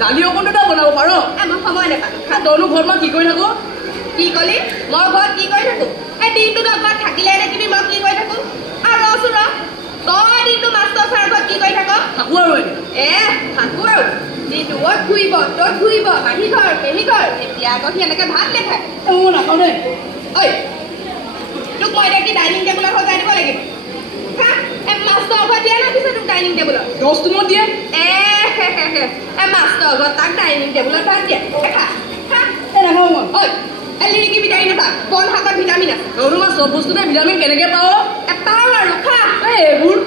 দালি অকণটা বনাব পাৰ মই সময় নাপালোঁ তইনো ঘৰত মই কি কৰি থাকো কি কলি মই ঘৰত কি কৰি থাকোঁ এই দিনটো তই ঘৰত থাকিলে দেখিবি মই কি কৰি থাকোঁ আৰু ৰচোন ৰ তই দিনটো মাষ্টৰ ছাৰ ঘৰত কি কৰি থাক থাকো আৰু থাকো আৰু দিনটো অত ঘূৰিব তত ঘূৰিব মাহী ঘৰ পেহী ঘৰ এতিয়া আকৌ সি এনেকৈ ভাত নেখায় মই নাখাওঁ দেই ঐ তোক মই এতিয়া কি ডাইনিং টেবুলত সজাই দিব লাগিব হা মাষ্টৰ ঘৰত দিয়া নাখিছে তোক ডাইনিং টেবুলত দহটো দিয়ে মাষ্টৰ ঘৰত তাক ডাইনিং টেবুলত ভাত দিয়ে খা নাখাওঁ মই ঐ লিৰিকি ভিটামিন এটা বন শাকত ভিটামিন আছে তইনো মই চব বস্তুতে ভিটামিন কেনেকৈ পাওঁ পাওঁ আৰু খা এইবোৰ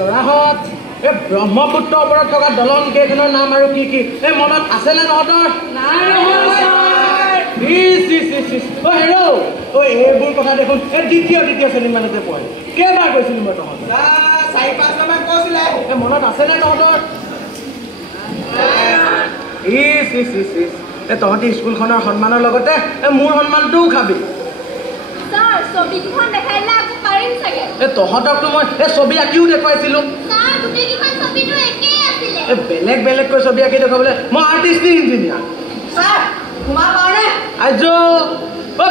ল'ৰাহঁত এই ব্ৰহ্মপুত্ৰৰ ওপৰত থকা দলং কেইখনৰ নাম আৰু কি কি এই মনত আছেনে তহঁতৰ এইবোৰ কথা দেখোন এই দ্বিতীয় শ্ৰেণীমানতে পঢ়ে কেইবাৰ কৈছিলো মই তহঁত 4-5বাৰমান কৈছিলে এই মনত আছেনে তহঁতৰ এই তহঁতি স্কুলখনৰ সন্মানৰ লগতে মোৰ সন্মানটোও খাবি তহঁতকতো মই এই ছবি আঁকিও দেখুৱাইছিলো বেলেগ বেলেগকৈ ছবি আঁকি দেখুৱাবলৈ মই আৰ্টিষ্ট ইঞ্জিনিয়াৰ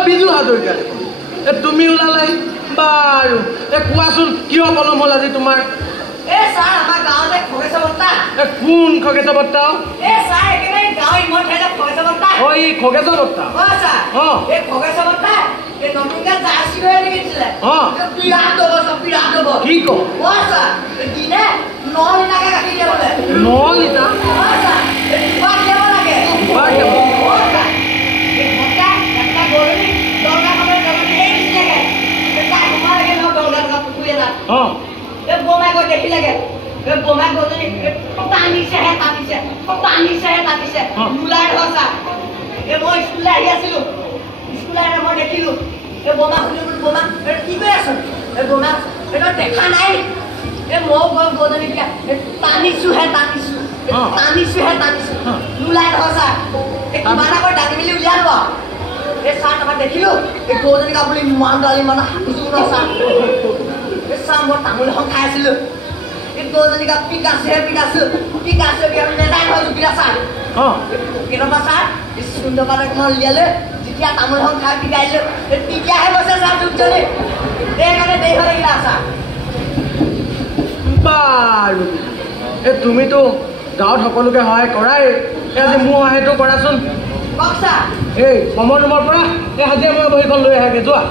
বিজু হাজৰিকা দেখোন তুমি ওলালে বাৰু কোৱাচোন কিয় পলম হ'ল আজি তোমাৰ কোন খগেশ্বৰ বৰ্তা খগেশ্বৰ বৰ্তা কি ক 9 লিটাৰ দেখা নাই মই গজনী টানিছোহে নোলাই সঁচা কিমান আগত দাঙি মেলি উলিয়াই লব এই চাহ তাৰপৰা দেখিলো এই গৰুজনী কাপোৰ ইমান ডালি মানে হাঁহিছো ন চাহ এই চাহ মই তামোল এখন খাই আছিলো এই গৰুজনী কাপ পিকাছো নেজাই নহয় জুপিলা চাহ কেনেকুৱা চাহ সুন্দৰ পাত এখন উলিয়ালে যেতিয়া তামোল এখন খাই পিকাই দিলো তেতিয়াহে গৈছে চাহ জুপজনী সেইকাৰণে দেৰি হৈ থাকিলা চাহ বাৰু এই তুমিতো গাঁৱত সকলোকে সহায় কৰাই আজি মোৰ সহায়টো কৰাচোন এই সময় ৰুমৰ পৰা এই হাজিৰা মই বহীখন লৈ আহেগে যোৱা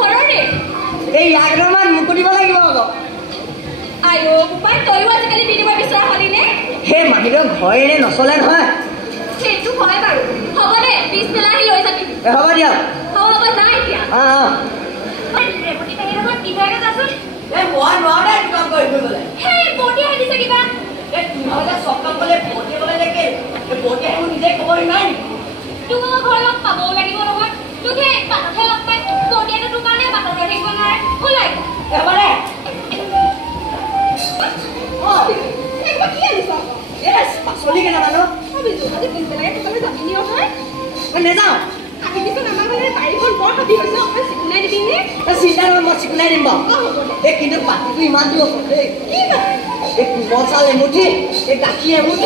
ঘৰলে এই ইয়াকমান মোকো দিব লাগিব আকৌ আইও উপায় তইও আজিকালি দি দিব বিচৰা হলি নে হে মাহিৰৰ ঘৰ এনে নচলে নহয় সেইটো হয় বাৰু হ'ব দে পিছবেলা আহি লৈ যাবি হ'ব দিয়ক হ'ব নাই এতিয়া ৰেপটি পেহিৰহঁত কি হয়গে যাচোন মই নোৱাৰে কাম কৰিবলৈ হে বডি আহিছে কিবা তোমালোকে চব কাম কৰিলে বডি বলে দেখে বডি আহিব নিজে খবৰ নাই তোক ঘৰ লগ পাবও লাগিব নহয় তোক সেই বাটতহে লগ পাই বডিটো তোৰ কাৰণে বাটত ৰৈ থাকিব নোৱাৰে ওলাই এবাৰে কি আনিছ পাচলি কেনে জানো আজি পিছবেলাকে তোকালে যাবি নি হয় নেযাওঁ আহি পিছত আমাৰ ঘৰলৈ বাৰীখন বৰ হাবি হৈছে অকণমান চিকুনাই দিবি নে চিন্তা নহয় মই চিকুনাই দিম বাৰু এই কিন্তু পাতিটো ইমান দূৰ দেই কি এই কোমল চাউল এমুঠি এই গাখীৰ এমুঠ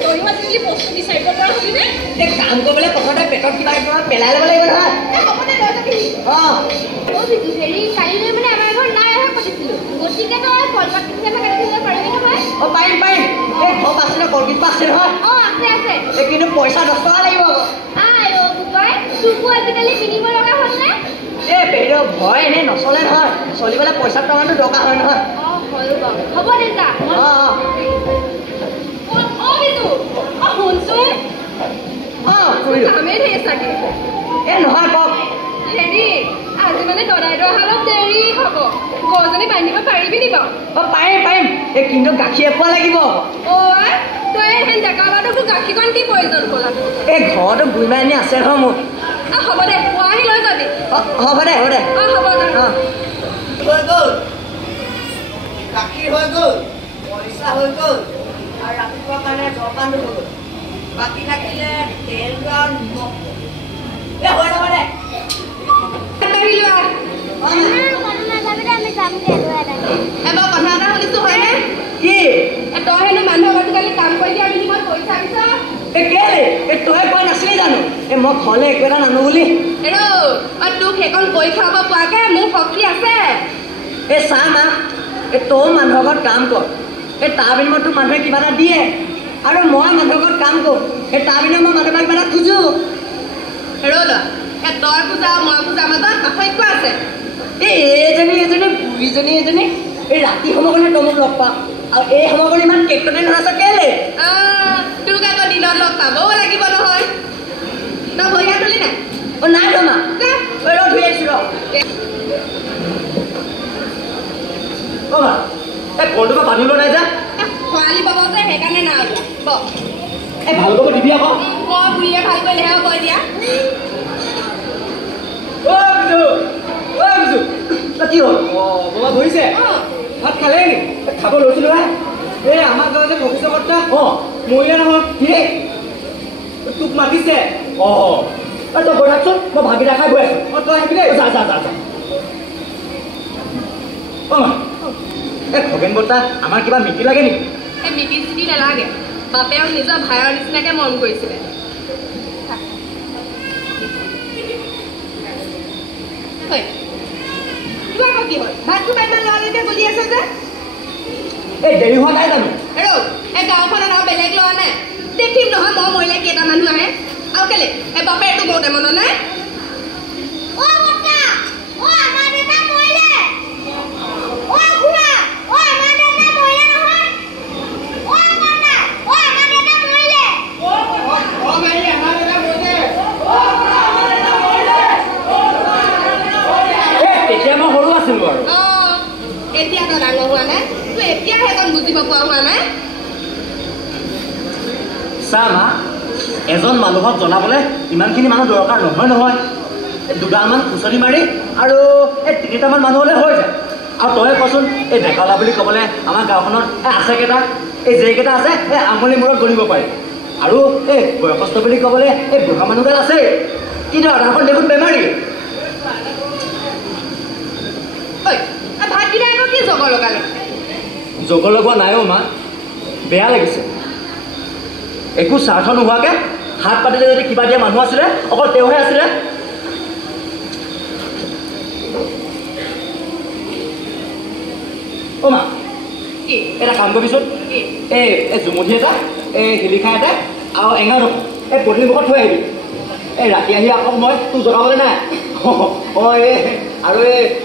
তইও আজিকালি বস্তু বিচাৰিব পৰা হলি নে এই কাম কৰিবলৈ প্ৰথমতে পেটত কিবা পেলাই ল'ব লাগিব নহয় হ'ব দে লৈ যাবি হেৰি কাইলৈ মানে আমাৰ ঘৰত নাই অহা পাতিছিলো গতিকে তই কলপাত কেতিয়াবা কাটি দিব পাৰিবি নহয় পাৰিম এই ঘৰ আছে ন কলগীত আছে নহয় আছে এই কিন্তু পইচা 10 টকা লাগিব আকৌ তোকো আজিকালি কিনিব লগা হ'ল নে এই পেহিৰ ভয় এনেই নচলে নহয় চলিবলৈ পইচা টকাটো দৰকাৰ হয় নহয় হ'ব দে যা শুনচোন কামেই ধেৰ চাগে এই নহয় কওক হেৰি আজি মানে দদাইটো অহা অলপ দেৰি হ'ব গৰুজনী বান্ধিব পাৰিবি নি বাৰু পাৰিম এই কিন্তু গাখীৰ এপোৱা লাগিব তই হেন ডেকা বাটোকতো গাখীৰকণ কি প্ৰয়োজন হ'ল এই ঘৰতো বুঢ়ী মাইনী আছে নহয় মোৰ হ'ব দে পুৱা আহি লৈ যাবি হ'ব দে হ'ব দে হৈ গ'ল গাখীৰ হৈ গ'ল পইচা হৈ গ'ল আৰু ৰাতিপুৱাৰ কাৰণে জলপানটো হৈ গ'ল বাকী থাকিলে তেল আৰু নিমখ হৈ যাব দে এবাৰ কথা এটা শুনিছো হয়নে কি তই হেনো মানুহক আজিকালি কাম কৰি দিয়া বিনিময়ত পইচা দিছ কেলে তই কোৱা নাছিলি জানো মই ঘৰলৈ একো এটা নানো বুলি তোক সেইকণ কৰি খাব পোৱাকে মোৰ শক্তি আছে চা মা তই মানুহৰ ঘৰত কাম কৰ তাৰ বিনিময়ত তোক মানুহে কিবা এটা দিয়ে আৰু মই মানুহৰ ঘৰত কাম কৰো তাৰ বিনিময়ত মই মানুহৰ কিবা এটা খোজো তই খোজা মই খোজা মাজত পাৰ্থক্য আছে বুঢ়ীজনী এই ৰাতি সময়কণে তই মোক লগ পাওঁ আৰু এই সময়কণ ইমান কেকটনে ধৰাছ কেলে তোক আকৌ দিনত লগ পাবও লাগিব নহয় তই ভৰি হাত ধুলি নাই নাই ধমা ধুই আহিছো কলটোৰ পৰা পানী লোৱা নাই যে খৰালি পাব যে সেইকাৰণে নাই ভাল কৰিব দিবি আকৌ মই বুঢ়ীয়ে ভাল কৰিলেহে হ'ব এতিয়া কি হ'ল বাবা ধৰিছে ভাত খালে নেকি খাব লৈছিলো এই আমাৰ গাঁৱত যে ভৱিষ্যত কৰ্তা মৰিলে নহয় কি তোক মাতিছে তই গৈ থাকচোন মই ভাগিটা খাই গৈ আছো তই আহিবি দেই যা খগেন বৰ্তা আমাৰ কিবা মিতি লাগে নেকি এই মিতি চিতি নালাগে বাপেও নিজৰ ভাইৰ নিচিনাকে মৰম কৰিছিলে কি হ'ল ভাতটো ইমান ল'ৰালৈকে গলি আছে যে এই দেৰি হোৱা নাই জানো এই গাঁওখনত আৰু বেলেগ লোৱা নাই দেখিম নহয় মই মৰিলে কেইটা মানুহ আহে আৰু কেলে এই বাপেৰটো বহুতে মনত নাই এতিয়া তই ডাঙৰ হোৱা নাই তই এতিয়া সেইকণ বুজিব পোৱা হোৱা নাই চা মা এজন মানুহক জনাবলৈ ইমানখিনি মানুহ দৰকাৰ নহয় দুডালমান খুচৰি মাৰি আৰু এই তিনিটামান মানুহ হ'লে হৈ যায় আৰু তই কচোন এই ডেকালা বুলি ক'বলৈ আমাৰ গাঁওখনত আছে কেইটা এই যেইকেইটা আছে এই আঙুলি মূৰত গণিব পাৰে আৰু এই বয়সস্থ বুলি ক'বলৈ এই বুঢ়া মানুহগাল আছে কিন্তু আধাখন দেখোন বেমাৰী ভাতকেইটা আকৌ কি জগৰ লগালে জগৰ লগোৱা নাই মা বেয়া লাগিছে একো স্বাৰ্থ নোহোৱাকৈ হাত পাতিলে যদি কিবা দিয়া মানুহ আছিলে অকল তেওঁহে আছিলে মা এটা কাম কৰিবিচোন এই জুমুঠি এটা এই শিলিখা এটা আৰু এঙা ৰখোঁ এই পদূলি মুখত থৈ আহিবি এই ৰাতি আহি আকৌ মই তোক জগাবলৈ নাই আৰু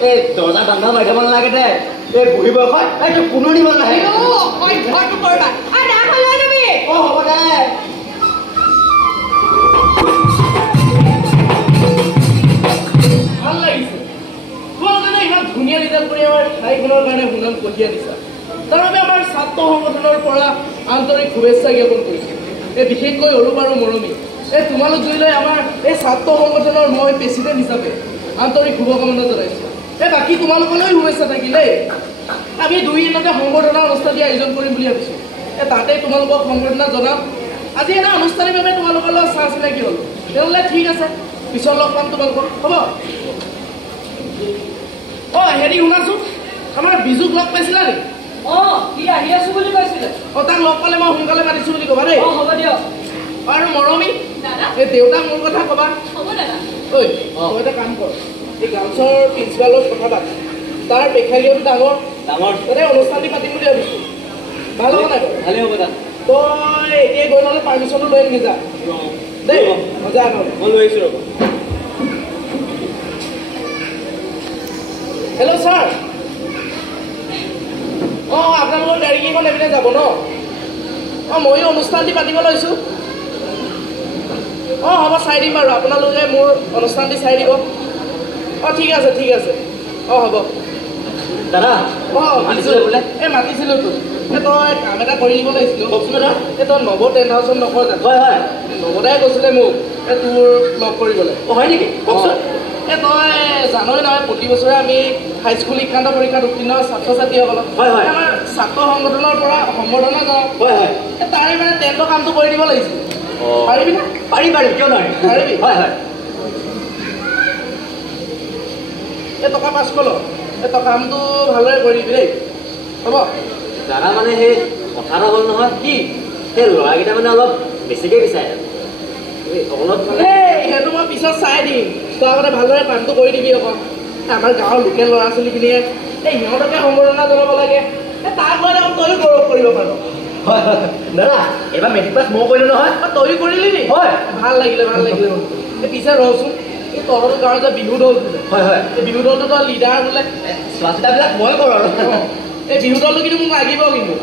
এই দৰ্জা বান্ধা মাৰি থ'ব নালাগে দে এই বুঢ়ী বয়সত এই তোক কোনো দিব নাহে হ'ব দে ভাল লাগিছে তোমাৰ কাৰণে ইমান ধুনীয়া ৰিজাল্ট কৰি আমাৰ ঠাইখনৰ কাৰণে সুনাম কঢ়িয়াই দিছা তাৰ বাবে আমাৰ ছাত্ৰ সংগঠনৰ পৰা আন্তৰিক শুভেচ্ছা জ্ঞাপন কৰিছোঁ এই বিশেষকৈ অৰূপ আৰু মৰমী এই তোমালোক দুয়োলৈ আমাৰ এই ছাত্ৰ সংগঠনৰ মই প্ৰেচিডেণ্ট হিচাপে আন্তৰিক শুভকামনা জনাইছোঁ এই বাকী তোমালোকলৈ শুভেচ্ছা থাকিলে আমি দুই এটাতে সংবৰ্ধনা অনুষ্ঠান দিয়া আয়োজন কৰিম বুলি ভাবিছোঁ এই তাতে তোমালোকক সংবৰ্ধনা জনাম আজি এটা আনুষ্ঠানিকভাৱে তোমালোকৰ লগত চাহ চিনাকি হ'লোঁ তেনেহ'লে ঠিক আছে পিছত লগ পাম তোমালোকক হ'ব হেৰি শুনাচোন আমাৰ বিজুক লগ পাইছিলা নেকি সি আহি আছো বুলি কৈছিলে তাক লগ পালে মই সোনকালে মাতিছোঁ বুলি ক'বা দেই হ'ব দিয়ক আৰু মৰমী এই দেউতাক মোৰ কথা ক'বা হ'ব দাদা তই এটা কাম কৰ এই গাঁওচৰ প্ৰিন্সিপালৰ কথা পাত তাৰ প্ৰেক্ষাগৃহটো ডাঙৰ তাতে অনুষ্ঠানটি পাতিম বুলি ভাবিছোঁ ভাল হ'ব নাই ভালেই হ'ব দাদা তই এতিয়া গৈ নহ'লে পাৰ্মিশ্যনটো লৈ আনি যা দেই মজা মই লৈ আহিছোঁ ৰ'ব হেল্ল' ছাৰ আপোনালোকৰ গাড়ীকেইখন এপিনে যাব ন ময়ো অনুষ্ঠানটি পাতিব লৈছোঁ হ'ব চাই দিম বাৰু আপোনালোকে মোৰ অনুষ্ঠানটি চাই দিব ঠিক আছে হ'ব দাদা মাতিছিলোঁ বোলে মাতিছিলোঁ তোক তই কাম এটা কৰি দিব লাগিছিলোঁ কওকচোন দাদা তই নৱ টেণ্ট হাউচত নকৰ জানো হয় নৱদাই কৈছিলে মোক তোৰ লগ কৰিবলৈ হয় নেকি কওকচোন তই জানই নহয় প্ৰতি বছৰে আমি হাইস্কুল শিক্ষান্ত পৰীক্ষাত উত্তীৰ্ণ ছাত্ৰ ছাত্ৰীসকলক আমাৰ ছাত্ৰ সংগঠনৰ পৰা সম্বৰ্ধনা জনাওঁ তাৰে মানে টেণ্টৰ কামটো কৰি দিব লাগিছিল পাৰিবি না পাৰি কিয় নোৱাৰি পাৰিবি টকা 500 ল তই কামটো ভালদৰে কৰি দিবি দেই হ'ব দাদা মানে সেই কথা এটা হ'ল নহয় কি সেই ল'ৰাকেইটা মানে অলপ বেছিকৈ বিচাৰে অলপ সেইটো মই পিছত চাই দিম তই আগতে ভালদৰে কামটো কৰি দিবি আকৌ আমাৰ গাঁৱৰ লোকেল ল'ৰা ছোৱালীখিনিয়ে সিহঁতকে সম্বৰ্ধনা জনাব লাগে তাক লৈ দেখোন তয়ো গৌৰৱ কৰিব পাৰ দাদা এইবাৰ মেট্ৰিক পাছ মই কৰিলোঁ নহয় তয়ো কৰিলি নি হয় ভাল লাগিলে পিছে ৰচোন এই তহঁতৰ গাঁৱৰ যে বিহু দল এই বিহু দলটো তই লিডাৰ বোলে চোৱা চিতাবিলাক মই কৰোঁ আৰু এই বিহু দলটো কিন্তু মোক লাগিব কিন্তু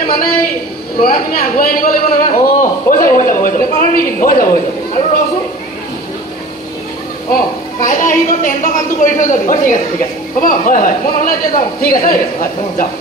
এই মানে ল'ৰাখিনি আগুৱাই আনিব লাগিব নহয় হৈ যাব পাহৰিবি কিন্তু হৈ যাব আৰু ৰচোন কাইলৈ আহি তই টেণ্টৰ কামটো কৰি থৈ যাবি ঠিক আছে হ'ব হয় মই নহ'লে এতিয়া যাওঁ ঠিক আছে যাওঁ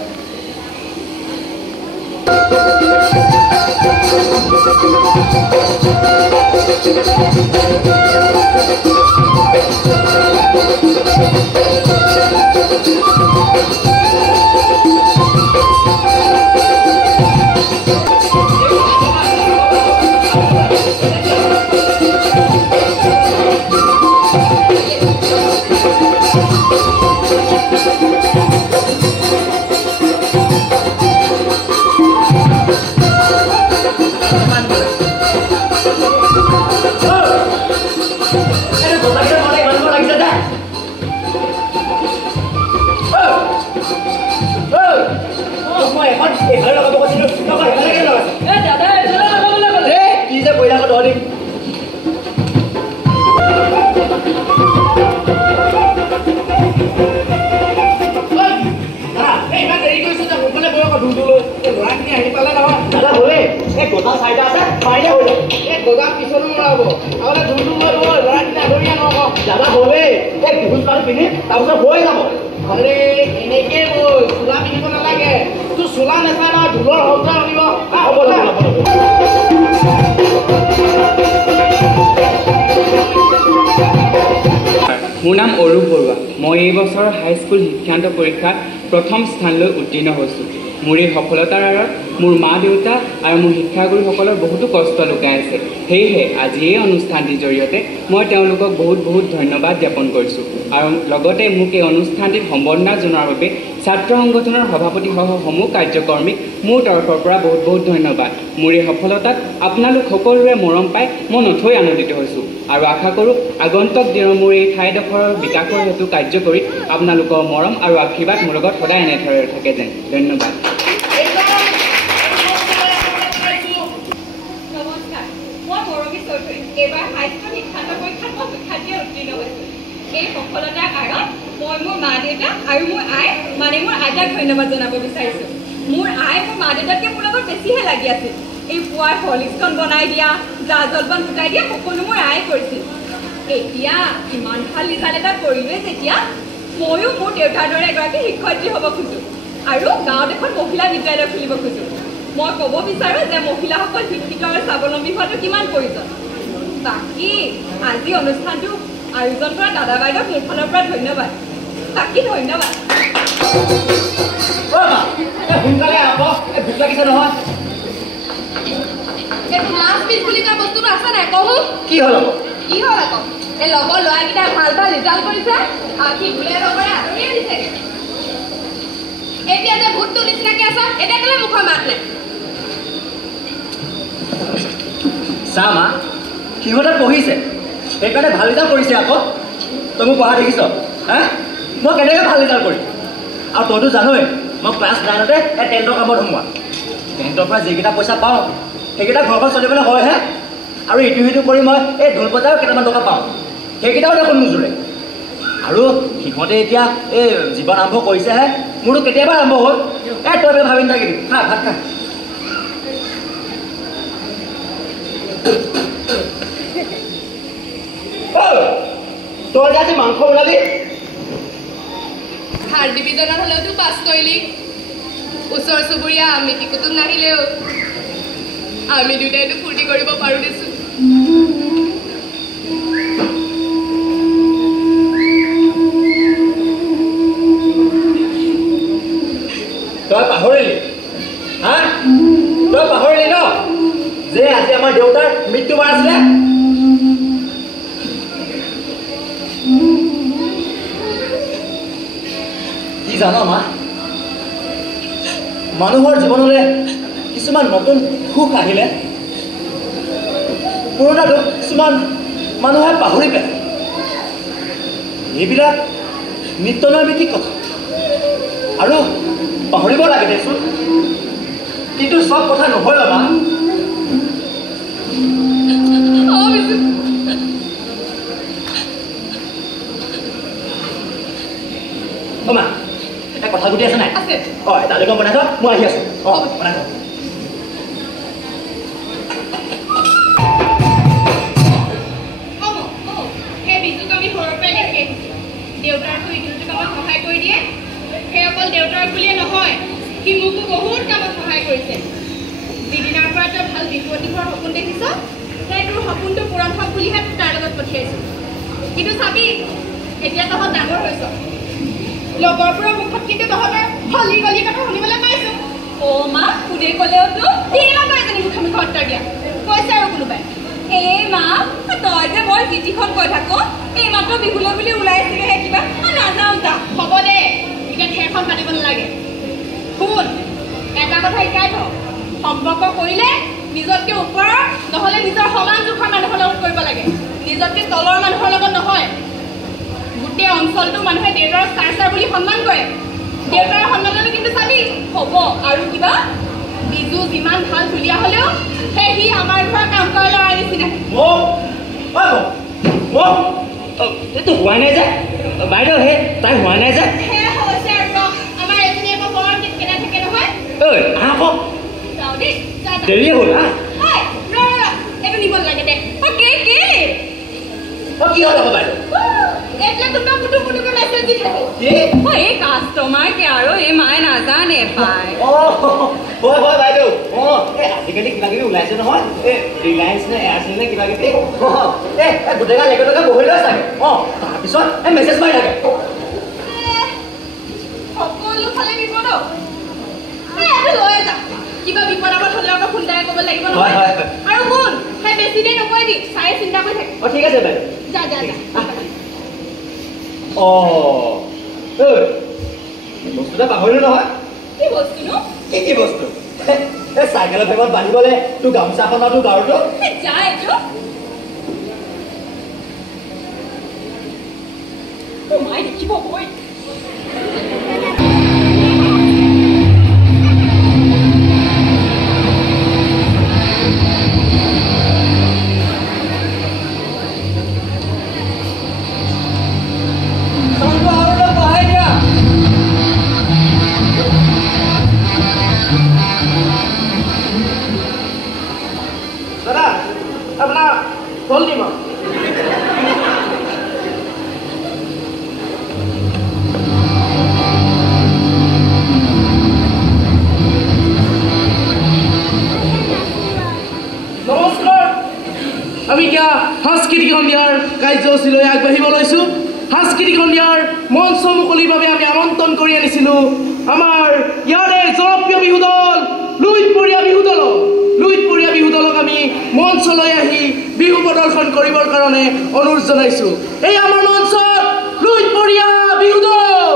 মোৰ নাম অৰূপ বৰুৱা মই এই বছৰ হাইস্কুল শিক্ষান্ত পৰীক্ষাত প্ৰথম স্থানলৈ উত্তীৰ্ণ হৈছোঁ মোৰ এই সফলতাৰ আঁৰত মোৰ মা দেউতা আৰু মোৰ শিক্ষাগুৰুসকলৰ বহুতো কষ্ট লুকাই আছে সেয়েহে আজি এই অনুষ্ঠানটিৰ জৰিয়তে মই তেওঁলোকক বহুত বহুত ধন্যবাদ জ্ঞাপন কৰিছোঁ আৰু লগতে মোক এই অনুষ্ঠানটিত সম্বৰ্ধনা জনোৱাৰ বাবে ছাত্ৰ সংগঠনৰ সভাপতিসহ সমূহ কাৰ্যকৰ্মীক মোৰ তৰফৰ পৰা বহুত বহুত ধন্যবাদ মোৰ এই সফলতাত আপোনালোক সকলোৰে মৰম পাই মই নথৈ আনন্দিত হৈছোঁ আৰু আশা কৰোঁ আগন্তুক দিনৰ মোৰ এই ঠাইডোখৰৰ বিকাশৰ হেতু কাৰ্য কৰি আপোনালোকৰ মৰম আৰু আশীৰ্বাদ মোৰ লগত সদায় এনেদৰে থাকে যেন ধন্যবাদ এইবাৰ হাইস্কুল শিক্ষান্ত পৰীক্ষাত মই শিক্ষাৰ্থীয়ে উত্তীৰ্ণ হৈছোঁ এই সফলতাৰ আঁৰত মই মোৰ মা দেউতা আৰু মোৰ আই মানে মোৰ আইতাক ধন্যবাদ জনাব বিচাৰিছোঁ মোৰ আই মোৰ মা দেউতাতকৈ মোৰ লগত বেছিহে লাগি আছিল এই পুৱাৰ হৰলিক্সখন বনাই দিয়া জা জলপান গোটাই দিয়া সকলো মোৰ আয়ে কৰিছিল এতিয়া ইমান ভাল ৰিজাল্ট এটা কৰিলোৱে যেতিয়া ময়ো মোৰ দেউতাৰ দৰে এগৰাকী শিক্ষয়িত্ৰী হ'ব খোজোঁ আৰু গাঁৱত এখন মহিলা বিদ্যালয় খুলিব খোজোঁ মই ক'ব বিচাৰোঁ যে মহিলাসকল শিক্ষিত আৰু স্বাৱলম্বী হোৱাটো কিমান প্ৰয়োজন বাকী আজি অনুষ্ঠানটো আয়োজন কৰা দাদা বাইদেউক মোৰ ফালৰ পৰা ধন্যবাদ বাকী ধন্যবাদ সোনকালে ভোক লাগিছে নহয় এইটো মাছ পিচ বুলি কোৱা বস্তুটো আছে নাই কওঁ কি হ'ল আকৌ এই লগৰ ল'ৰাকেইটাই ভাল ভাল ৰিজাল্ট কৰিছে আৰু কি বোলে লগৰে আঁতৰি আনিছে এতিয়া যে ভোটটো নিচিনাকৈ আছা এতিয়া কেলে মুখৰ মাত নাই চা মা সিহঁতে পঢ়িছে সেইকাৰণে ভাল ৰিজাল্ট কৰিছে আকৌ তই মোক পঢ়া দেখিছ হা মই কেনেকৈ ভাল ৰিজাল্ট কৰিম আৰু তইতো জানই মই ক্লাছ 9তে এই টেণ্টৰ কামত সোমোৱা টেণ্টৰ পৰা যিকেইটা পইচা পাওঁ সেইকেইটা ঘৰখন চলিবলৈ হয়হে আৰু ইটো সিটো কৰি মই এই ঢোল বজাও কেইটামান টকা পাওঁ সেইকেইটাও দেখোন নোজোৰে আৰু সিহঁতে এতিয়া এই জীৱন আৰম্ভ কৰিছেহে মোৰতো কেতিয়াবা আৰম্ভ হ'ল তই বোলে ভাবি নাথাকিবি খা ভাত খা তই যে আজি মাংস বনালি থাৰ্ড ডিভিজনত হ'লেওতো পাছ কৰিলি ওচৰ চুবুৰীয়া মিতি কুটুম নাহিলেও আমি দুটাইতো ফূৰ্তি কৰিব পাৰোঁ দেচোন তই পাহৰিলি হা তই পাহৰিলি ন যে আজি আমাৰ দেউতাৰ মৃত্যু বাৰ আছিলে কি জানো মা মানুহৰ জীৱনলৈ কিছুমান নতুন সুখ আহিলে পুৰণা দুখ কিছুমান মানুহে পাহৰি পেলায় এইবিলাক নিত্য নৈমিত্তিক কথা আৰু পাহৰিব লাগে দেচোন কিন্তু সব কথা নহয় মা মা এটা কথা সুধি আছে নাই দালিকণ বনাই থ মই আহি আছো বনাই থ দেউতাৰটো ইটো কামত সহায় কৰি দিয়ে সেই অকল দেউতাৰ বুলিয়ে নহয় সি মোকো বহুত কামত সহায় কৰিছে যিদিনাৰ পৰা তই ভাল বিপদী হোৱাৰ সপোন দেখিছ সেই তোৰ সপোনটো পূৰণ হওক বুলিহে তাৰ লগত পঠিয়াইছো কিন্তু চাবি এতিয়া তহঁত ডাঙৰ হৈছ লগৰবোৰৰ মুখত কিন্তু তহঁতৰ হলি গলি কথা শুনিবলৈ পাইছো মা কোনে ক'লেওতো তিনিমাত্ৰ এজনী মুখামুখি উত্তৰ দিয়া কৈছে আৰু কোনোবাই মা তই যে মই চিঠিখন কৈ থাকো এই মাত্ৰ বিহুলৈ বুলি ওলাইছিলেহে কিবা নাযাওঁ যা হ'ব দে এতিয়া খেৰখন পাতিব নালাগে শুন এটা কথা শিকাই থ সম্পৰ্ক কৰিলে নিজতকৈ ওপৰৰ নহ'লে নিজৰ সমান জোখৰ মানুহৰ লগত কৰিব লাগে নিজতকৈ তলৰ মানুহৰ লগত নহয় গোটেই অঞ্চলটো মানুহে দেউতাৰ ষ্টাৰ বুলি সন্মান কৰে দেউতাৰ সন্মানলৈ কিন্তু চাবি হ'ব আৰু কিবা বিজু যিমান ভাল ধুলীয়া হ'লেও সেই সি আমাৰ ঘৰৰ কাম কৰা ল'ৰাৰ নিচিনা এইটো হোৱা নাই যে বাইদেউ সেই তাই হোৱা নাই যে সেয়া হৈছে আৰু আমাৰ এজনী আকৌ বৰ কেনে থাকে নহয় আকৌ যাওঁ দেই দেৰি হ'ল এইটো নিব লাগে দে কি হ'ল আকৌ বাইদেউ এইবিলাক তোমাৰ কুটু কুটুকে মেছেজ দি থাকে এই কাষ্টমাৰ কে আৰু এই মায়ে নাজানে পায় হয় বাইদেউ আজিকালি কিবা কিবি ওলাইছে নহয় এই ৰিলায়েন্স নে এয়াৰচেল নে কিবা কিবি গোটেইগাল একেলগে বহি লৈ চাগে তাৰপিছত মেছেজ মাৰি থাকে সকলো ফালে বিপদ লৈ যা কিবা বিপদ আপদ হ'লে আকৌ ফোনটাই ক'ব লাগিব নহয় আৰু শুন সেই বেছি দেৰি নকৰিবি চাই চিন্তা কৰি থাকে ঠিক আছে বাইদেউ যা বস্তু এটা পাহৰিলো নহয় কি বস্তু নো কি বস্তু এই চাইকেলৰ বেগত বান্ধিবলৈ তোৰ গামোচাখন আৰু তোৰ গাৰুটো যা এইটো মায়ে দেখিব গৈ আমি এতিয়া সাংস্কৃতিক সন্ধিয়াৰ কাৰ্যসূচীলৈ আগবাঢ়িব লৈছোঁ সাংস্কৃতিক সন্ধিয়াৰ মঞ্চ মুকলিৰ বাবে আমি আমন্ত্ৰণ কৰি আনিছিলোঁ আমাৰ ইয়াৰে জনপ্ৰিয় বিহু দল লুইতপৰীয়া বিহু দলক আমি মঞ্চলৈ আহি বিহু প্ৰদৰ্শন কৰিবৰ কাৰণে অনুৰোধ জনাইছোঁ এই আমাৰ মঞ্চত লুইতপৰীয়া বিহু দল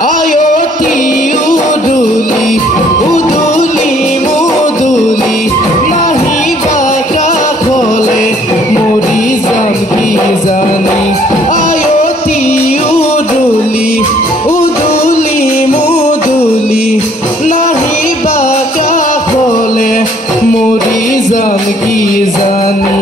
Ayoti uduli মৰি যাম কি জানি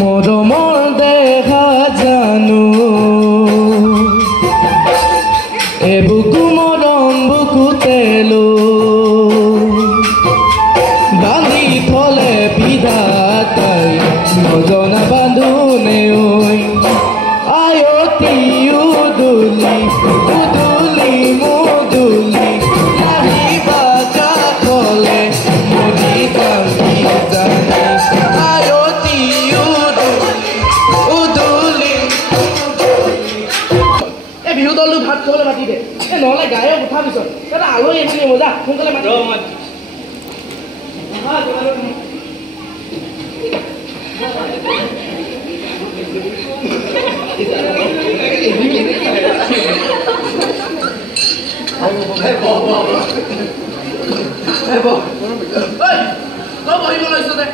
মৰমৰ দেখা জানো এবুকু মৰম বুকুতেলো বান্ধি থলে বিধাতাই নজনা বান্ধোনে ঐ আয়তি উদুলি উদুলি মুদুলি নাহিবা কাষলে মৰি যাম কি জানি আয়তি বিহু দলটো ভাত খাবলৈ মাতি দে নহ'লে গায়ক উঠাৰ পিছত এটা আলহী আহিলে মজা সোনকালে মাতি বহিব লৈছো দে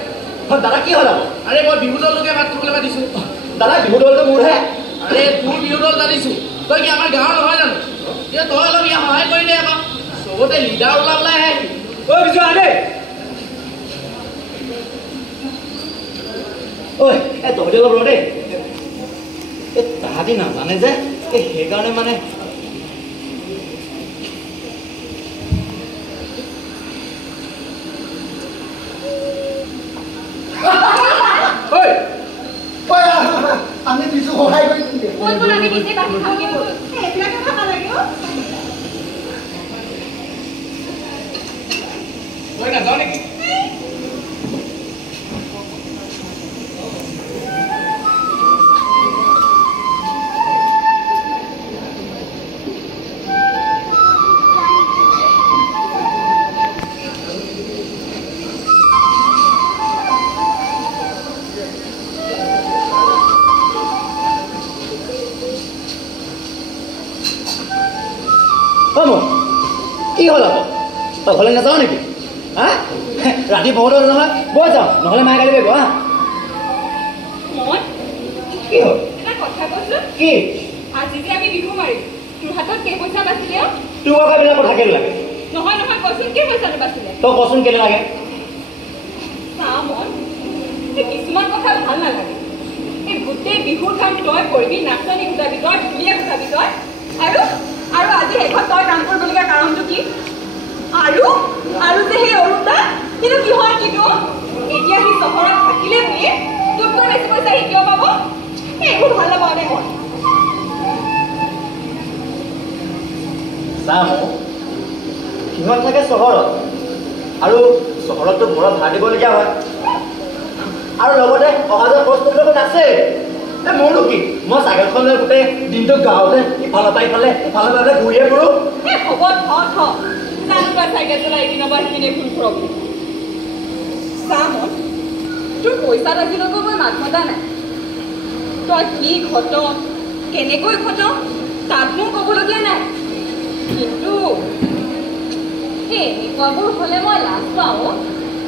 দাদা কি হ'ল আৰে মই বিহু দলটোকে ভাত খাবলৈ মাতিছো দাদা বিহু দলটো মোৰহে আৰে তোৰ বিহু দল জানিছো তই কি আমাৰ গাঁৱৰ নহয় জানো এতিয়া তই অলপ ইয়াত সহায় কৰি দে আকৌ চবতে লিডাৰ ওলাবলৈ আহে ঐ বিজু আহ দেই ঐ তহঁতি অলপ ৰ দেই তাহাঁতি নাজানে যে সেইকাৰণে মানে আমি বিজু সহায় কৰি তই নাযাওঁ নেকি কি হ'ল আকৌ তই ঘৰলৈ নাযাওঁ নেকি হা ৰাতি বহুত হ'ল নহয় বৈ যাওঁ নহ'লে মায়ে গালি পাৰিব হা কি হ'ল কথা কৈছো কি আজি যে আমি বিহু মাৰিম তোৰ হাতত কেই পইচা বাচিলে তোৰ কথাবিলাক কথা কেলে লাগে নহয় নহয় কচোন কেই পইচাটো বাচিলে তই কচোন কেলে লাগে চাওঁ মন কিছুমান কথা ভাল নালাগে এই গোটেই বিহুৰ কাম তই কৰিবি নাচনি গোটাবি তই ঢুলীয়া গোটাবি তই আৰু আৰু আজি শেষত তই কাম কৰিবলগীয়া কাৰণটো কি আৰু আৰু যে সেই অৰুণদা কিন্তু কিহৰ কিন্তু এতিয়া সি চহৰত থাকিলে বুলিয়ে তোতকৈ বেছি পইচা সি কিয় পাব এইবোৰ ভাল নাপাওঁ দে মই চাম সিহঁত থাকে চহৰত আৰু চহৰততো ঘৰত ভাড়া দিবলগীয়া হয় আৰু লগতে অহা যোৱা খৰচ কৰিবলৈ আছে মোৰনো কি মই চাইকেলখন লৈ গোটেই দিনটো গাঁৱতে ইফালৰ পৰা ইফালে ঘূৰিয়ে ফুৰোঁ হ'ব থ জানো তই চাইকেল চলাই এইদিনৰ পৰা সিপিনে ফুল ফুৰক চামত তোৰ পইচা লাগিলেও মই মাত মতা নাই তই কি ঘট কেনেকৈ ঘট তাত মোক ক'বলগীয়া নাই কিন্তু সেই এনেকুৱাবোৰ হ'লে মই লাজ পাওঁ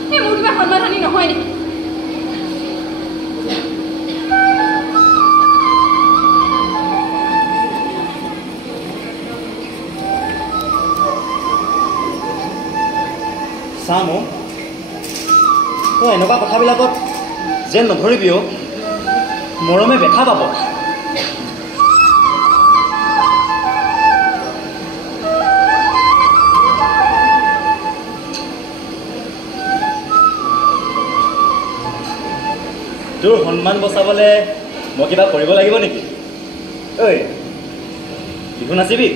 সেই মোৰ কিবা সন্মানহানি নহয় নেকি চাম তই এনেকুৱা কথাবিলাকত যেন নধৰিবি মৰমে বেথা পাব তোৰ সন্মান বচাবলৈ মই কিবা কৰিব লাগিব নেকি ঐ বিহু নাচিবি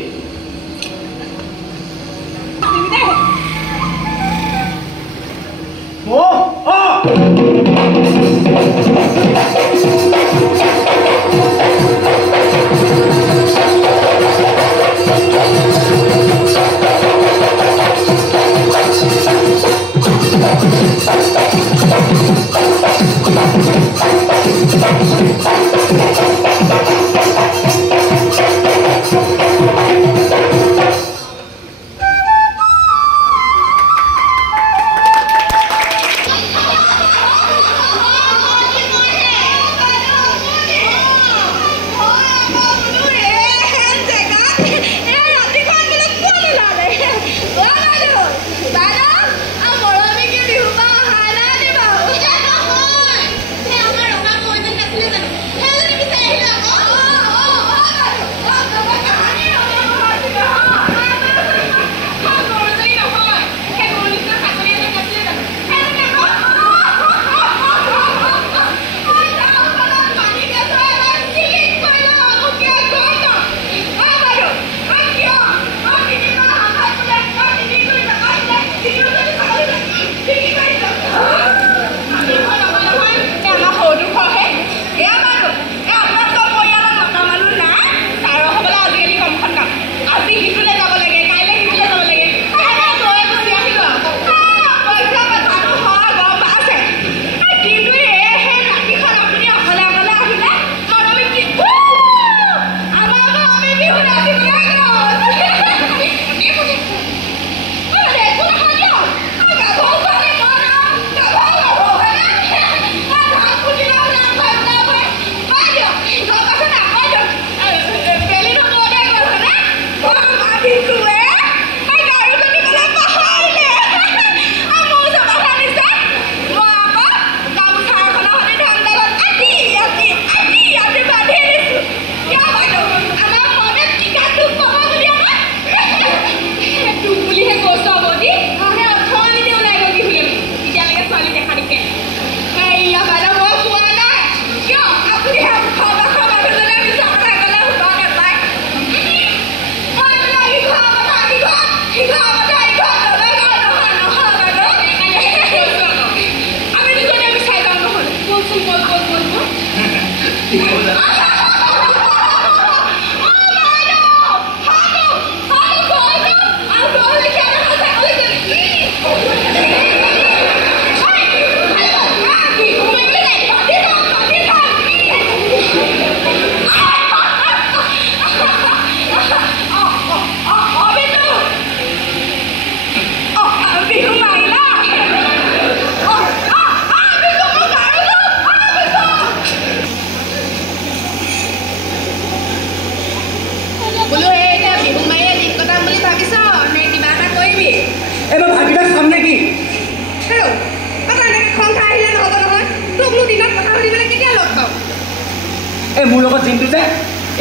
মোৰ লগত জিন্তু যে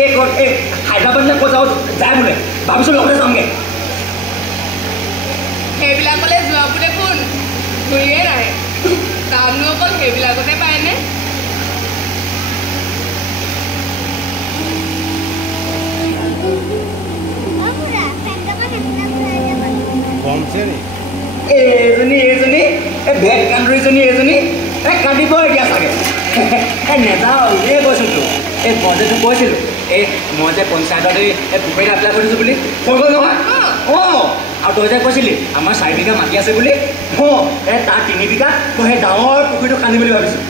এই হায়দৰাবাদ নে ক'ত যায় বোলে ভাবিছোঁ লগতে যামগৈ সেইবিলাকলৈ যোৱাবোৰ দেখোন ঘূৰিয়ে নাহে কামনো অকল সেইবিলাকতে পায়নে এইজনী ভেট কান্দুৰীজনী এজনী কান্দিব এতিয়া চাগে নেযাওঁ এই কৈছোঁতো এই মই যে তোক কৈছিলোঁ এই মই যে পঞ্চায়তত এই পুখুৰীত এপ্লাই কৰিছোঁ বুলি হৈ গ'ল নহয় অঁ আৰু তই যে কৈছিলি আমাৰ 4 বিঘা মাটি আছে বুলি অঁ এই তাৰ 3 বিঘা মই সেই ডাঙৰ পুখুৰীটো খান্দিম বুলি ভাবিছোঁ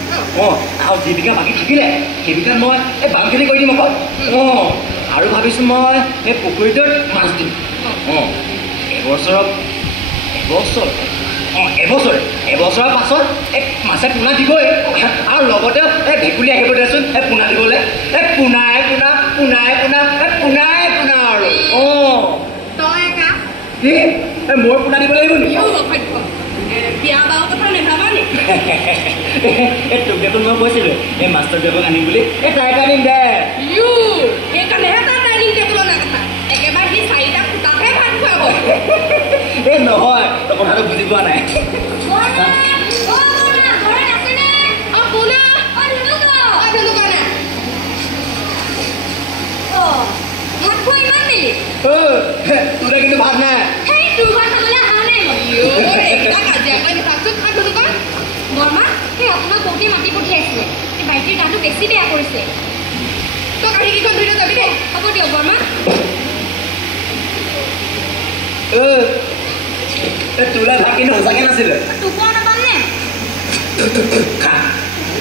অঁ আৰু যি বিঘা বাকী থাকিলে সেইবিঘাত মই এই বামখেতি কৰি দিম অকল অঁ আৰু ভাবিছোঁ মই সেই পুখুৰীটোত মাছ দিম অঁ এবছৰৰ পাছত এই মাছে পোনা দিবই আৰু লগতে এই ভেকুলী আহিব দেচোন এই পোনা দিবলৈ এই পোনাই আৰু অঁ মই পোনা দিব লাগিব নেকি এই তোক দেখোন মই কৈছিলোঁ এই মাষ্টৰ টেবুল আনিম বুলি এই তাইক আনিম দে সেইকাৰণেহে তাৰ ডাইনিং টেবুলৰ নাই কথা একেবাৰে সি 4টা ফুটাহে ভাত খুৱাব এই নহয় তই কথাটো বুজি পোৱা নাই তোৰে কিন্তু ভাত নাই বৰ্মা সেই আপোনাক বৌকে মাতি পঠিয়াইছিলে এই বাইটিৰ গাটো বেছি বেয়া কৰিছে তই কাহিনীখন ধৰি যাবি দে হ'ব দিয়ক বৰ্মা তোলা ভাত কিন্তু সঁচাকৈ নাছিলে টোপৰ নাপামনে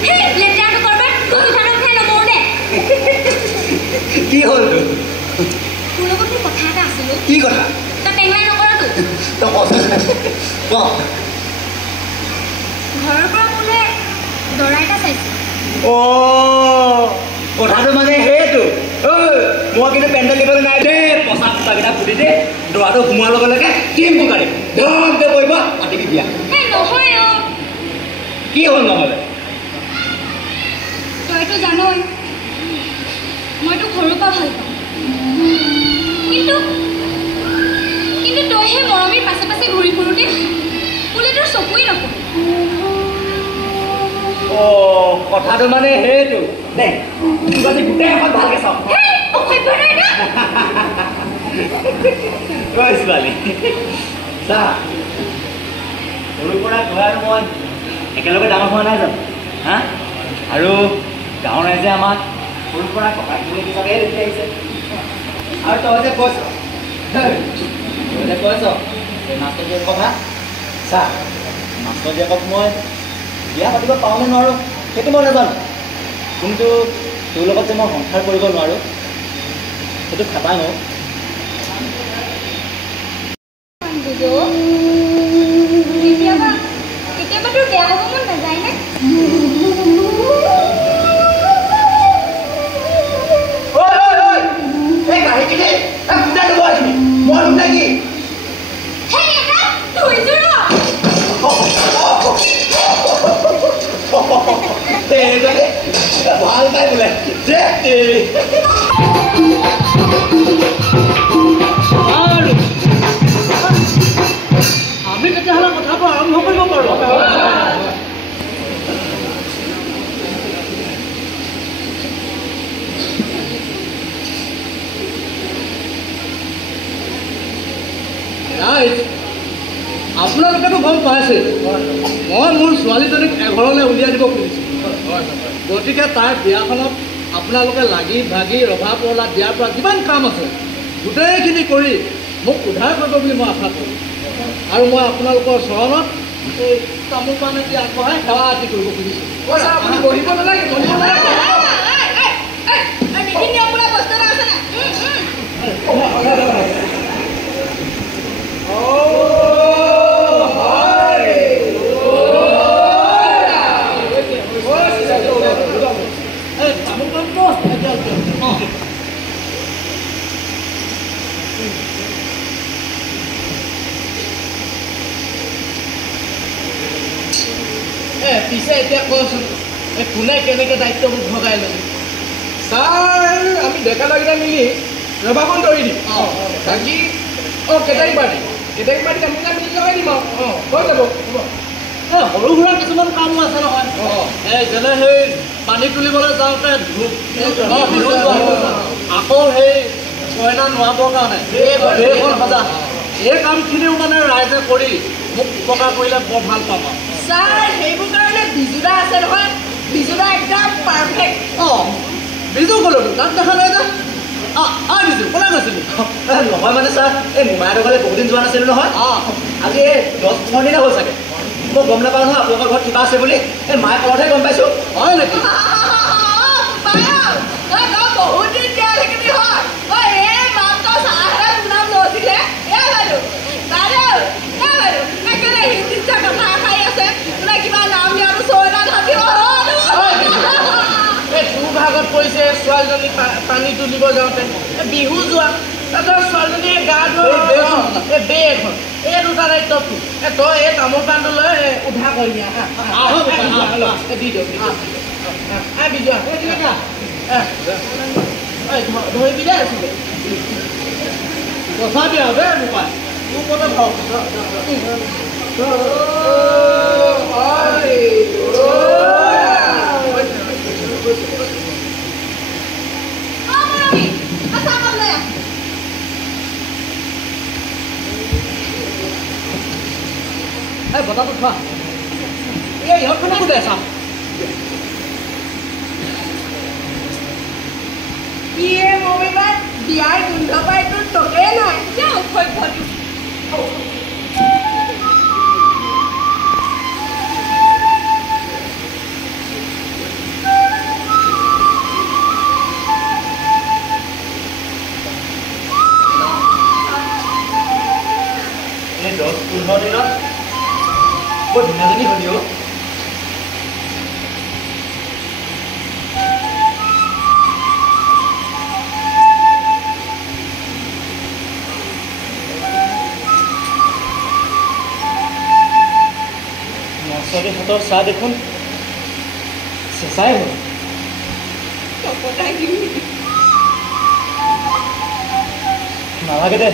সেই লেতেৰাটো কৰবাৰ তোৰ পিঠাটো খাই নকৰো দে কি হ'ল তোৰ লগত মোৰ কথা এটা আছিলোঁ কি কথা তই টেংলাই নকৰতো তই ক ঘৰৰ পৰা বোলে দৰা এটা চাইছে কথাটো মানে সেইটো মই কিন্তু পেণ্ডেল দিবলৈ নাই দেই পচা ফুটাকেইটা ফুটি দে দৰাটো সোমোৱাৰ লগে লগে টিম পোকাৰে ধমকে পৰিব মাতিবি বিয়া নহয় কি হ'ল নহ'লে তইতো জানই মইতো সৰুৰ পৰা ভাল পাওঁ কিন্তু তই সেই মৰমীৰ পাছে পাছে ঘূৰি ফুৰোঁতে বোলে তোৰ চকুৱেই নপৰে কথাটো মানে সেইটো দে আজি গোটেই এখন ভালকে চাওঁ ছোৱালী চা সৰুৰ পৰা তই আৰু মই একেলগে ডাঙৰ হোৱা নাই জানো হা আৰু গাঁৱৰ ৰাইজে আমাক সৰুৰ পৰা ককাই হিচাপে দেখি আহিছে আৰু তই যে কৈছ এই মাষ্টৰ জীয়েকৰ কথা চা মাষ্টৰ জীয়েকক মই বিয়া পাতিব পাৰোঁ নে নোৱাৰোঁ সেইটো মই নাজানো কিন্তু তোৰ লগত যে মই সংসাৰ কৰিব নোৱাৰোঁ সেইটো খাটাং কেতিয়াবা তোৰ বেয়া হ'ব মন নাযায়নে ভাল পাই বোলে আমি তেতিয়াহ'লে কথাটো আৰম্ভ কৰিব পাৰোঁ আপোনালোকেতো গম পাইছে মই মোৰ ছোৱালীজনীক এঘৰলৈ উলিয়াই দিব খুজিছোঁ গতিকে তাৰ বিয়াখনত আপোনালোকে লাগি ভাগি ৰভা পহলা দিয়াৰ পৰা যিমান কাম আছে গোটেইখিনি কৰি মোক উদ্ধাৰ কৰিব বুলি মই আশা কৰোঁ আৰু মই আপোনালোকৰ চৰণত এই তামোল পাণ এটি আগবঢ়াই সেৱা আদি কৰিব খুজিছোঁ আপুনি বহিব নালাগে পিছে এতিয়া কচোন কোনে কেনেকৈ দায়িত্ববোৰ ভগাই ল'ব ছাৰ আমি ডেকা লাগিলে মিলি ৰভাখন ধৰি দিম বাকী কেটাৰিং পাৰ্টি আমি মিলি লগাই দিম আৰু হৈ যাব সৰু সুৰা কিছুমান কামো আছে নহয় যেনে সেই পানী তুলিবলৈ যাওঁতে আকৌ সেই কইনা নোৱাবৰ কাৰণে সেইখন সজা এই কামখিনিও মানে ৰাইজে কৰি মোক উপকাৰ কৰিলে বৰ ভাল পাম আৰু ছাৰ সেইবোৰ কাৰণে বিজুদা আছে নহয় বিজুদা একদম পাৰফেক্ট বিজু ক'লো তাত দেখা নাই যে বিজু ক'লে গৈছিলোঁ নহয় মানে ছাৰ এই মোমাইহঁতৰ ঘৰলৈ বহুদিন যোৱা নাছিলোঁ নহয় আজি এই 10-15 দিনে হ'ল চাগে মই গম নাপাওঁ নহয় আপোনালোকৰ ঘৰত কিবা আছে বুলি এই মায়ে কলতহে গম পাইছোঁ হয় নেকি বহুত দিন দিয়া থাকিবি হয় এই মাত্ৰ চাহে নাম লৈছিলে একেবাৰে হিন্দীত কথা খাই আছে বোলে কিবা নাম দিয়াটো চৌদা ভাবিব এই দুভাগত পৰিছে ছোৱালীজনী পানী তুলিব যাওঁতে বিহু যোৱা তাৰপিছত ছোৱালীজনীয়ে গা ধুই বে এখন এই দুটা দায়িত্ব তই এই তামোল পাণটো লৈ উঠা কৰি নিয়া দি দিয়ক বিজু ধৰিবি দে তথাপি হবে মোবাইল তোৰ কথা ভাব বতাহটো খোৱা এই ইহঁতখনে কোনে চাম ইয়ে মমিবাই বিয়াৰ গোন্ধ পাই তোৰ তোকে নাই যাওঁ সভ্যটো এই 10-15 দিনত বৰ ধুনীয়াজনী হলি অ' নচৰী হাতৰ চাহ দেখোন চেঁচাই হ'ল নালাগে দে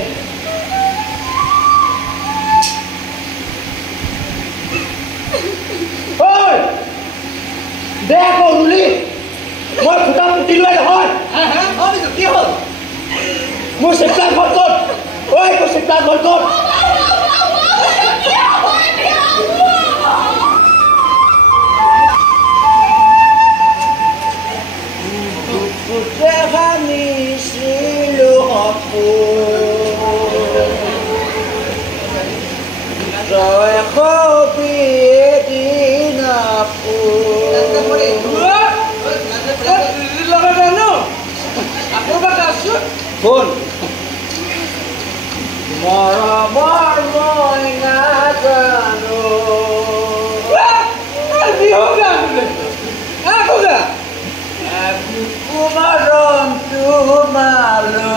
দে আকৌ ৰুলি মই ফুটা পুতি লৈ নহয় কি হ'ল মোৰ চিপ্লাৰ ঘৰ ক'ত ঐ তোৰ চিপ্লাৰ ঘৰ ক'ত ভাঙিছিলো তই কবি এদিন কোন মৰমৰ মই নাজানো কুমাৰম তোমালো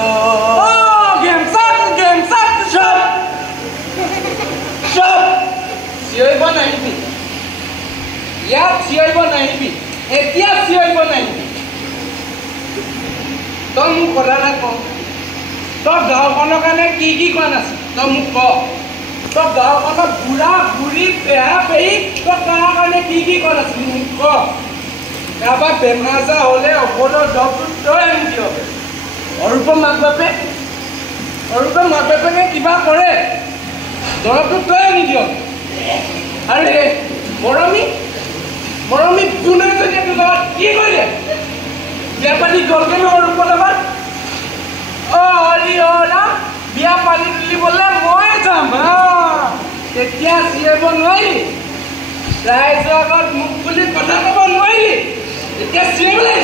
চিঞৰিব নাহিবি ইয়াত চিঞৰিব নাহিবি এতিয়া চিঞৰিব নাহিবি তই মোক কথা এটা ক তই গাঁওখনৰ কাৰণে কি কি কোৱা নাছিল তই মোক ক তই গাঁওখনৰ বুঢ়া বুঢ়ী পেহা পেহী তই তাৰ কাৰণে কি কি কোৱা নাছিল মোক ক কাৰোবাৰ বেমাৰ আজাৰ হ'লে ঔষধৰ দৰৱটো তই আনি দিয় অৰূপৰ মাক বাপেকে কিবা কৰে দৰৱটো তই আনি দিয় আৰু মৰমী যোনে যদি তোৰ লগত কি কৰিলে বিয়া পাতি গ'লগে ন অৰূপৰ লগত হৰি ৰাম বিয়া পাতি তুলিবলৈ মই যাম তেতিয়া চিঞৰিব নোৱাৰি ৰাইজৰ আগত মোক বুলি কথা ক'ব নোৱাৰি এতিয়া চিঞৰিবলৈ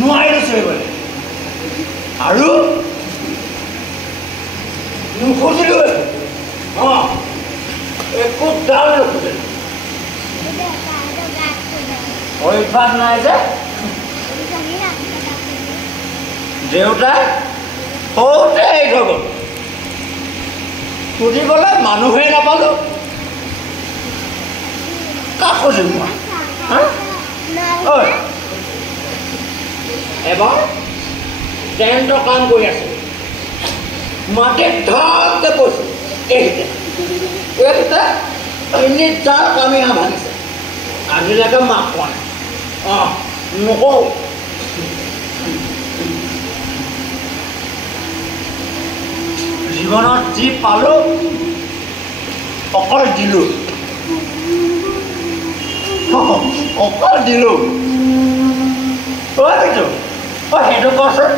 নোৱাৰিলো চিঞৰিবলৈ আৰু নুখুজিলো একো ডাল নুখুজিলো অভ্যাস নাই যে দেউতাই সৰুতে এৰি থৈ গ'ল সুধিবলৈ মানুহেই নাপালো কাক খুজিম মই এবাৰ টেণ্টৰ কাম কৰি আছো মাটিত ঢাককে কৈছোঁ এইকেইটা তিনি তাৰ কামি ভাঙিছে আজিলৈকে মাক পোৱা নাই নকওঁ জীৱনত যি পালোঁ অকল দিলোঁ অকল দিলোঁ পিছু সেইটো কচোন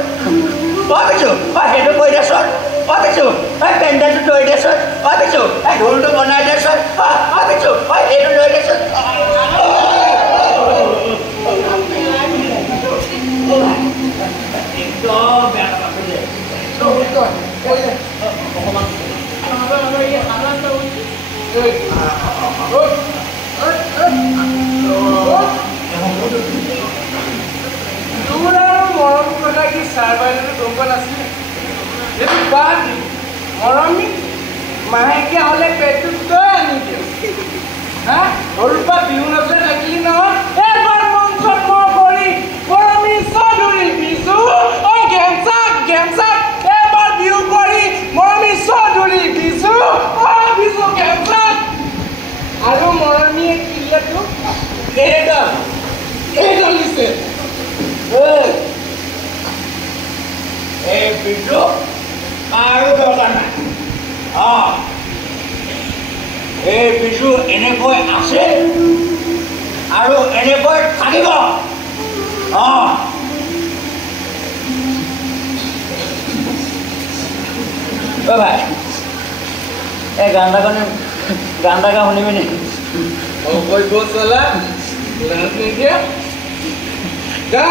পিছু সেইটো কৈ দেচোন পিছু পেণ্ডেলটো লৈ দেচোন পিছু ঢোলটো বনাই দেচোন পিছু সেইটো লৈ দেচোন একদম বেয়া মৰম কথা কি চাৰ বাইদেউ গম পোৱা নাছিলে এইটো বাদ মৰমী মাহেকীয়া হ'লে পেটটোত তই আনি দিওঁ হা সৰুৰ পৰা বিহু নচে থাকিলি নহয় এবাৰ মঞ্চত মই কৰি মৰমী চৌধুৰী বিজু ঐ গেমচাক এবাৰ বিহু কৰি মৰমী চৌধুৰী বিজু ঐ বিজু গেমচাক আৰু মৰমীয়ে কিলেটো এইডাল দিছে এই বিজু আৰু দৰকাৰ নাই এই বিজু এনেকৈ আছে আৰু এনেকৈ থাকিব ভাই এই গান এটা শুনিবি নি কৰিব চলা গা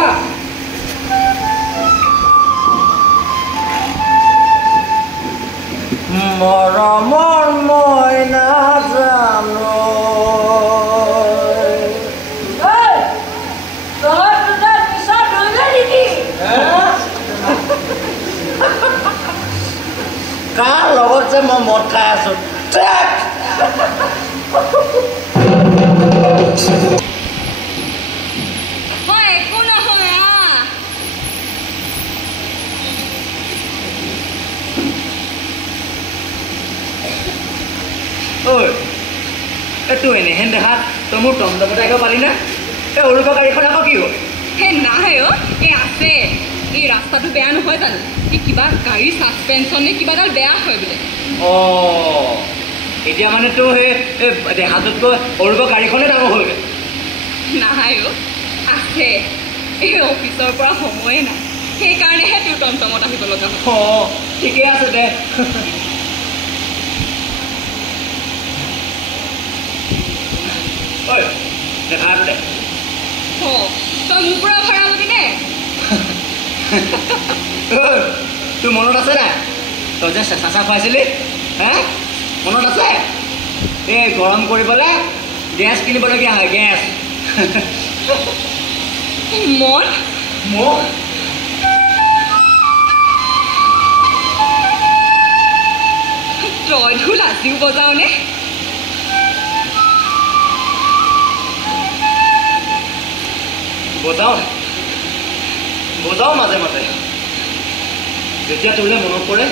মৰমৰ মই নাজানো কাৰ লগত যে মই মদ খাই আছো একো নহয় ঐ তোৰ এনেহেন দেখা তই মোৰ টমটমতে আহিব পালি না এই অৰুপা গাড়ীখন আকৌ কি হ'ল হে নাই আছে এই ৰাস্তাটো বেয়া নহয় জানো এই কিবা গাড়ী ছাছপেনশ্যন নে কিবা এডাল বেয়া হয় বোলে এতিয়া মানে তোৰ সেই দেহাটোতকৈ অৰুপা গাড়ীখনে ডাঙৰ হ'লগৈ নাই আছে এই অফিচৰ পৰা সময়ে নাই সেইকাৰণেহে তোৰ টমটমত আহিব লগা হয় ঠিকে আছে দে ঐ দেখা দে তই মোৰ পৰা ভাড়া ল'বি নে তোৰ মনত আছে নাই তই যে চেঁচা খুৱাইছিলি হে মনত আছে এই গৰম কৰিবলৈ গেছ কিনিবলগীয়া হয় গেছ মন তই ঢোল আজিও বজাওনে বজাও মাজে মাজে যেতিয়া তোলৈ মনত পৰে